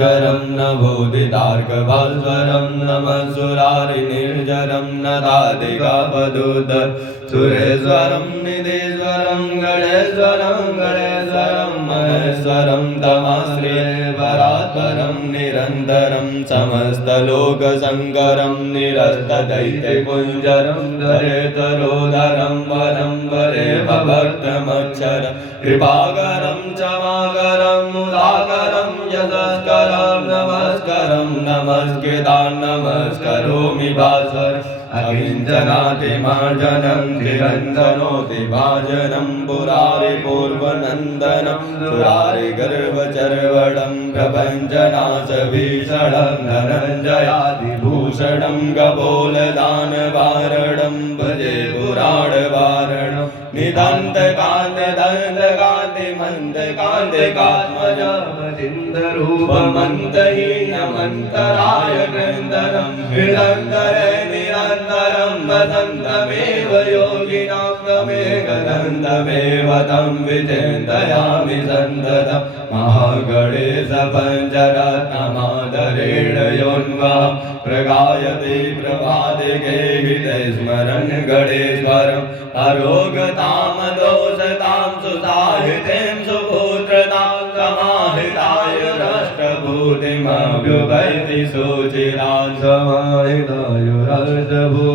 करं नभोदितार्कभास्वरं नमः सुरारिनिर्जरं नदादिकापदुदर सुरेश्वरं निधीश्वरं गणेश्वरं गणेश्वरं महेश्वरं तमाश्रिये परात्परं निरन्तरं समस्तलोकशङ्करं निरस्तदैत्यकुञ्जरं धरेतरोदरं वरं वरे भक्तमक्षरं कृपाकरं क्षमाकरं मुदाकरं यशस्करं नमस्करं नमस्कृतां नमस्करोमि भास्वरम् अकिञ्चनातिमार्जनं निरञ्जनोतिभाजनं पुरारिपूर्वनन्दनं सुरारिगर्वचर्वणं प्रपञ्चनाशभीषणं धनञ्जयादिभूषणं कपोलदानवारणं भजे पुराणवारणं निदान्तकान्तिदन्तकान्तिकात्मजामचिन्तरूपमन्तहीनमन्तराय कृन्दनं हृदन्तरे निरन्तरं वदन्तमेव योगिनां तमेकदन्तमेव तं विचिन्तयामि सन्ततं महागणेश पञ्चरत्नमादरेण योन्वा प्रगायते प्रभातिके हिते स्मरन् गणेश्वरम् अरोगतां दोषतां सुसाहितीं सुपुत्रतां समाहिताय राष्ट्रभूतिमभ्युपैति सुचिरान् समाहिताय राष्ट्रभूतिमभ्युपैति